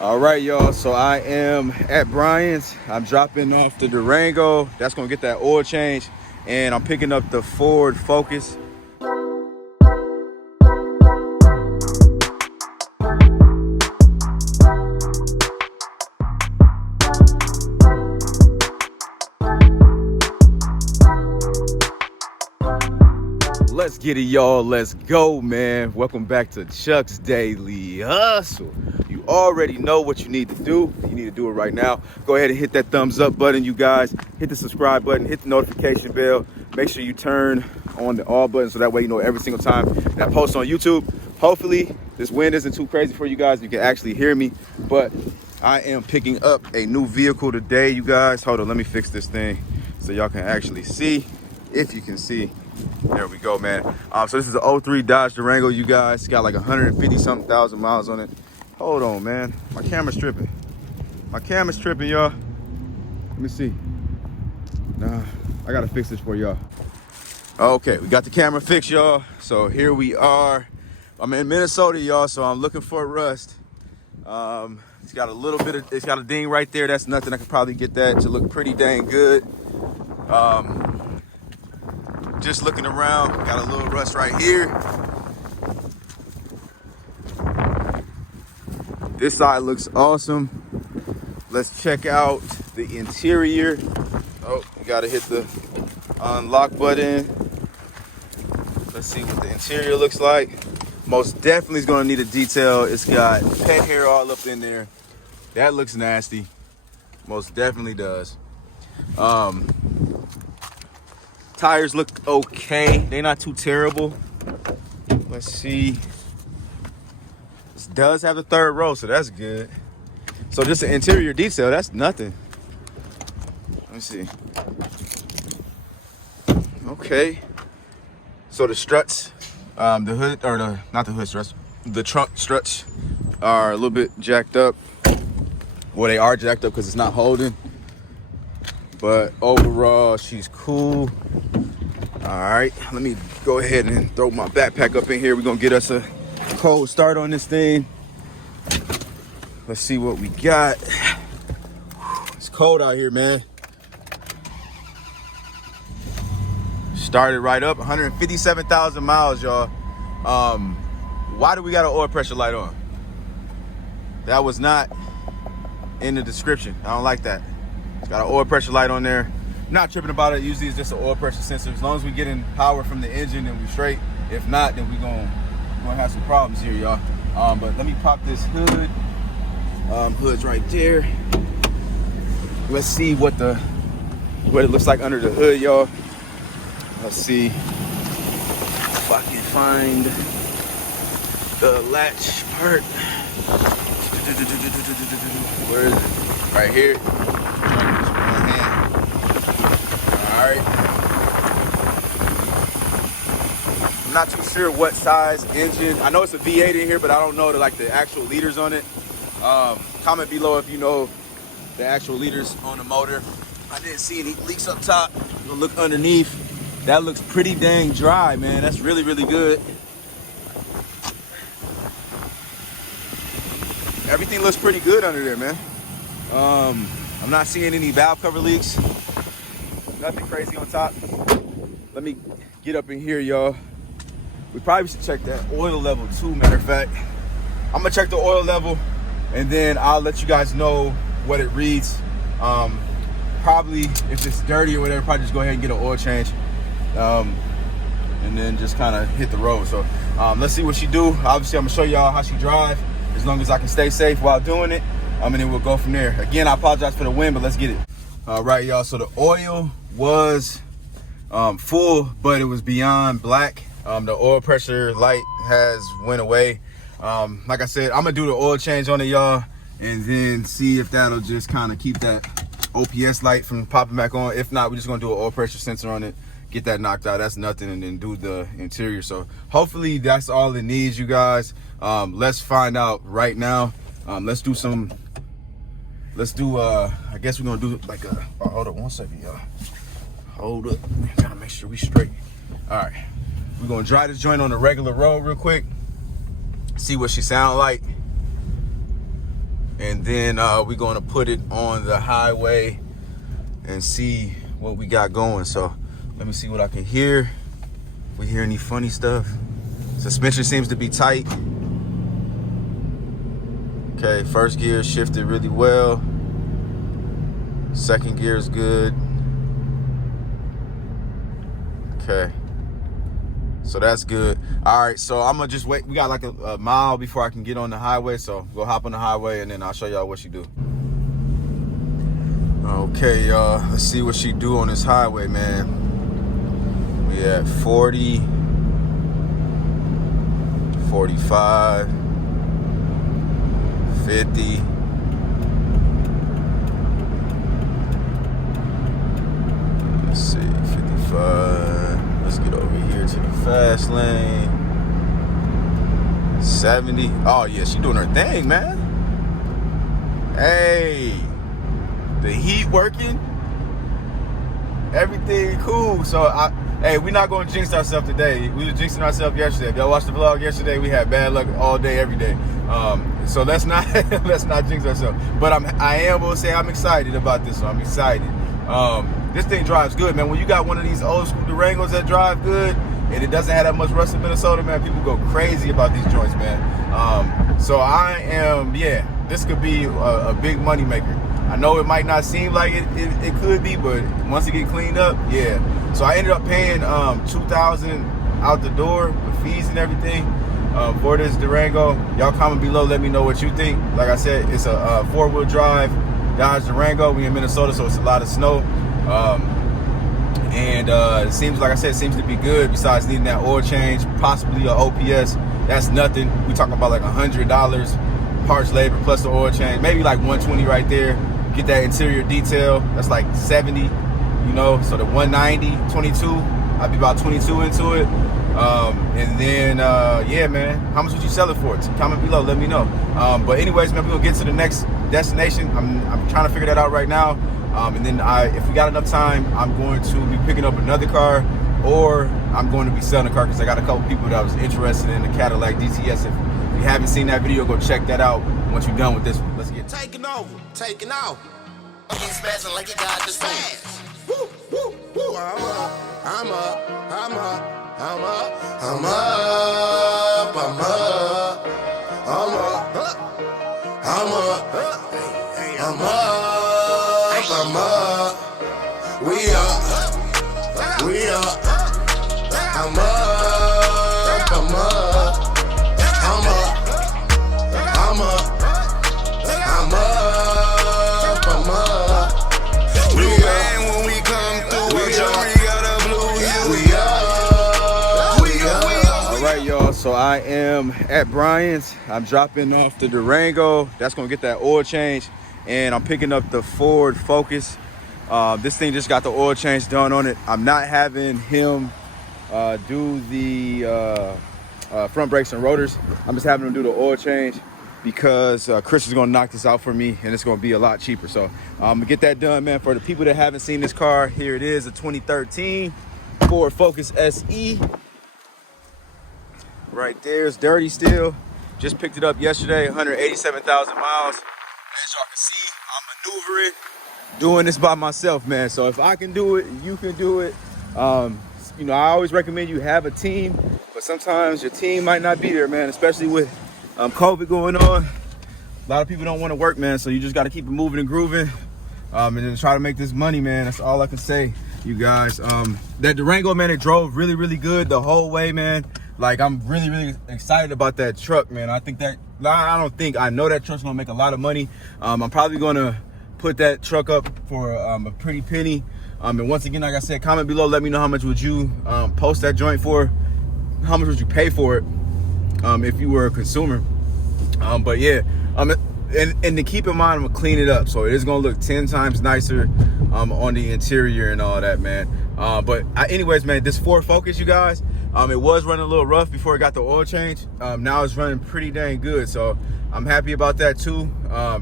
All right, y'all, so I am at Brian's. I'm dropping off the Durango. That's gonna get that oil change, and I'm picking up the Ford Focus. Let's get it, y'all. Let's go, man. Welcome back to Chuck's Daily Hustle. You already know what you need to do. You need to do it right now. Go ahead and hit that thumbs up button, you guys. Hit the subscribe button, hit the notification bell. Make sure you turn on the all button so that way you know every single time that I post on YouTube. Hopefully this wind isn't too crazy for you guys. You can actually hear me, but I am picking up a new vehicle today, you guys. Hold on, let me fix this thing so y'all can actually see, if you can see. There we go, man. So this is an 03 Dodge Durango, you guys. It's got like 150-something thousand miles on it. Hold on, man. My camera's tripping. My camera's tripping, y'all. Let me see. Nah, I gotta fix this for y'all. Okay, we got the camera fixed, y'all. So here we are. I'm in Minnesota, y'all, so I'm looking for rust. It's got a little bit of, it's got a ding right there. That's nothing. I could probably get that to look pretty dang good. Just looking around, got a little rust right here. This side looks awesome. Let's check out the interior. Oh, you gotta hit the unlock button. Let's see what the interior looks like. Most definitely is gonna need a detail. It's got pet hair all up in there. That looks nasty. Most definitely does. Tires look okay. They're not too terrible. Let's see. This does have the third row, so that's good. So just the interior detail, that's nothing. Let me see. Okay. So the struts, the hood, or the, not the hood struts, the trunk struts are a little bit jacked up. Well, they are jacked up because it's not holding. But overall, she's cool. All right, let me go ahead and throw my backpack up in here. We're gonna get us a cold start on this thing. Let's see what we got. It's cold out here, man. Started right up, 157,000 miles, y'all. Why do we got an oil pressure light on? That was not in the description. I don't like that. It's got an oil pressure light on there. Not tripping about it. Usually it's just an oil pressure sensor. As long as we get in power from the engine, then we straight. If not, then we're gonna have some problems here, y'all. But let me pop this hood. Hood's right there. Let's see what it looks like under the hood, y'all. Let's see if I can find the latch part. Where is it? Right here. All right. I'm not too sure what size engine. I know it's a V8 in here, but I don't know the actual liters on it. Comment below if you know the actual liters on the motor. I didn't see any leaks up top. I'm gonna look underneath. That looks pretty dang dry, man. That's really, really good. Everything looks pretty good under there, man. I'm not seeing any valve cover leaks. Nothing crazy on top. Let me get up in here, y'all. We probably should check that oil level too, matter of fact. I'm gonna check the oil level and then I'll let you guys know what it reads. Probably if it's dirty or whatever, probably just go ahead and get an oil change. And then just kind of hit the road. So let's see what she do. Obviously, I'm gonna show y'all how she drive, as long as I can stay safe while doing it. And then we'll go from there. Again, I apologize for the wind, but let's get it. All right, y'all, so the oil was full, but it was beyond black. The oil pressure light has went away. Like I said, I'm gonna do the oil change on it, y'all, and then see if that'll just kind of keep that OPS light from popping back on. If not, we're just gonna do an oil pressure sensor on it, get that knocked out. That's nothing, and then do the interior. So hopefully that's all it needs, you guys. Let's find out right now. Let's do I guess we're gonna do like a, hold up one second, y'all. Hold up, gotta make sure we straight. All right, we're gonna drive this joint on the regular road real quick, see what she sound like, and then we're gonna put it on the highway and see what we got going. So let me see what I can hear. If we hear any funny stuff. Suspension seems to be tight. Okay, first gear shifted really well. Second gear is good. Okay, so that's good. All right, so I'm gonna just wait. We got like a mile before I can get on the highway, so go hop on the highway and then I'll show y'all what she do. Okay, y'all, let's see what she do on this highway, man. We at 40, 45, 50. Let's see, 55. Let's get over here to the fast lane. 70. Oh yeah, she doing her thing, man. Hey, the heat working. Everything cool. So hey, we're not gonna jinx ourselves today. We were jinxing ourselves yesterday. If y'all watched the vlog yesterday, we had bad luck all day, every day. So let's not let's not jinx ourselves. But I am gonna say I'm excited about this one. I'm excited. This thing drives good, man. When you got one of these old school Durangos that drive good and it doesn't have that much rust in Minnesota, man, people go crazy about these joints, man. So I am, yeah, this could be a big money maker. I know it might not seem like it could be, but once it get cleaned up, yeah. So I ended up paying $2,000 out the door with fees and everything for this Durango. Y'all comment below, let me know what you think. Like I said, it's a four-wheel drive Dodge Durango. We in Minnesota, so it's a lot of snow. It seems, like I said, it seems to be good besides needing that oil change, possibly a OPS. That's nothing. We talking about like $100 parts, labor, plus the oil change. Maybe like $120 right there. Get that interior detail. That's like $70, you know. So the $190, 22. I'd be about 22 into it. And then, yeah, man, how much would you sell it for? Comment below, let me know. But anyways, man, we're gonna get to the next destination. I'm trying to figure that out right now. And then if we got enough time, I'm going to be picking up another car, or I'm going to be selling a car because I got a couple people that was interested in the Cadillac DTS. If you haven't seen that video, go check that out once you're done with this one. Let's get taking over, taking off. I'm spazzing like you got this fast. Woo, woo, woo. I'm up, I'm up, I'm up, I'm up, I'm up, I'm up, I'm up, I'm up, I'm up. We up, we up. I'm up, I'm up, I'm up, I'm up, I'm up, I'm up. We up when we come through. We got a blue hue. We up, we up. All right, y'all. So I am at Brian's. I'm dropping off the Durango. That's gonna get that oil change, and I'm picking up the Ford Focus. This thing just got the oil change done on it. I'm not having him do the front brakes and rotors. I'm just having him do the oil change because Chris is gonna knock this out for me, and it's gonna be a lot cheaper. So I'm gonna get that done, man. For the people that haven't seen this car, here it is, a 2013 Ford Focus SE. Right there, it's dirty still. Just picked it up yesterday, 187,000 miles. As y'all can see, I'm maneuvering, doing this by myself, man. So if I can do it, you can do it. You know, I always recommend you have a team, but sometimes your team might not be there, man, especially with COVID going on. A lot of people don't want to work, man, so you just got to keep it moving and grooving, and then try to make this money, man. That's all I can say, you guys. That Durango, man, it drove really, really good the whole way, man. Like, I'm really, really excited about that truck, man. I know that truck's gonna make a lot of money. I'm probably gonna put that truck up for a pretty penny. And once again, like I said, comment below, let me know how much would you post that joint for. How much would you pay for it if you were a consumer? But yeah, and to keep in mind, I'm gonna clean it up, so it is gonna look 10 times nicer on the interior and all that, man. But anyways, man, this Ford Focus, you guys, it was running a little rough before it got the oil change. Now it's running pretty dang good, so I'm happy about that too.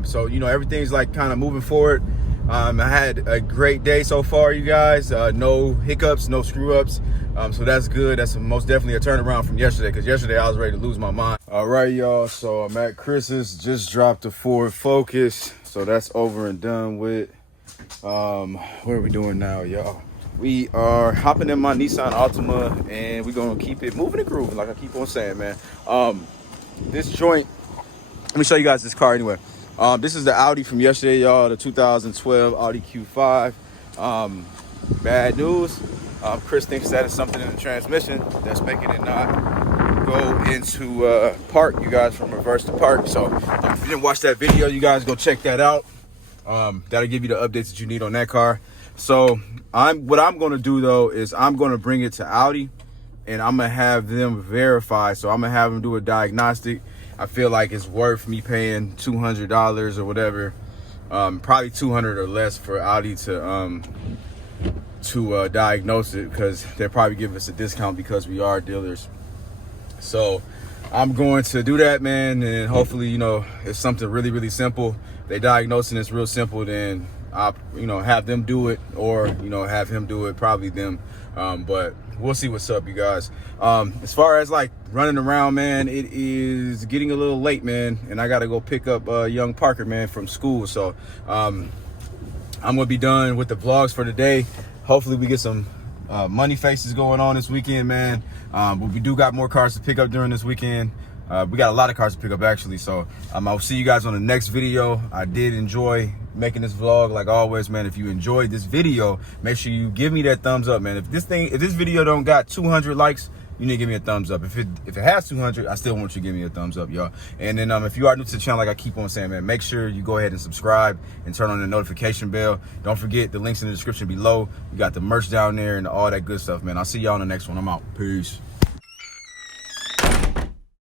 So, you know, everything's like kind of moving forward. I had a great day so far, you guys. No hiccups, no screw ups. So that's good. That's most definitely a turnaround from yesterday, because yesterday I was ready to lose my mind. All right, y'all. So I'm at Chris's. Just dropped the Ford Focus. So that's over and done with. What are we doing now, y'all? We are hopping in my Nissan Altima, and we're gonna keep it moving and grooving, like I keep on saying, man. This joint, let me show you guys this car anyway. This is the Audi from yesterday, y'all, the 2012 Audi Q5. Bad news. Chris thinks that is something in the transmission that's making it not go into park, you guys, from reverse to park. So if you didn't watch that video, you guys go check that out. That'll give you the updates that you need on that car. So what I'm gonna do though is I'm gonna bring it to Audi, and I'm gonna have them verify. So I'm gonna have them do a diagnostic. I feel like it's worth me paying $200 or whatever, probably $200 or less for Audi to diagnose it, because they'll probably give us a discount because we are dealers. So I'm going to do that, man, and hopefully, you know, it's something really, really simple. They diagnosing it's real simple, then I'll, you know, have them do it, or, you know, have him do it, probably them. But we'll see what's up, you guys. As far as like running around, man, it is getting a little late, man, and I gotta go pick up young Parker, man, from school. So I'm gonna be done with the vlogs for today. Hopefully we get some money faces going on this weekend, man. But we do got more cars to pick up during this weekend. We got a lot of cars to pick up, actually. So I'll see you guys on the next video. I did enjoy making this vlog, like always, man. If you enjoyed this video, make sure you give me that thumbs up, man. If this video don't got 200 likes, you need to give me a thumbs up. If it has 200, I still want you to give me a thumbs up, y'all. And then if you are new to the channel, like I keep on saying, man, make sure you go ahead and subscribe and turn on the notification bell. Don't forget the links in the description below. You got the merch down there and all that good stuff, man. I'll see y'all on the next one. I'm out. Peace.